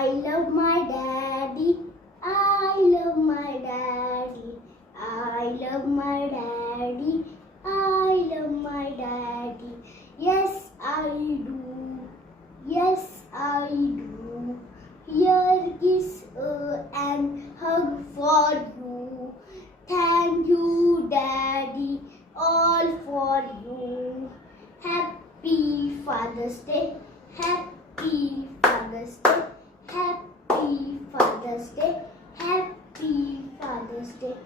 I love my daddy. I love my daddy. I love my daddy. I love my daddy. Yes, I do. Yes, I do. Here kiss and hug for you. Thank you, Daddy, all for you. Happy Father's Day. Happy Father's Day. Happy Father's Day. Happy Father's Day.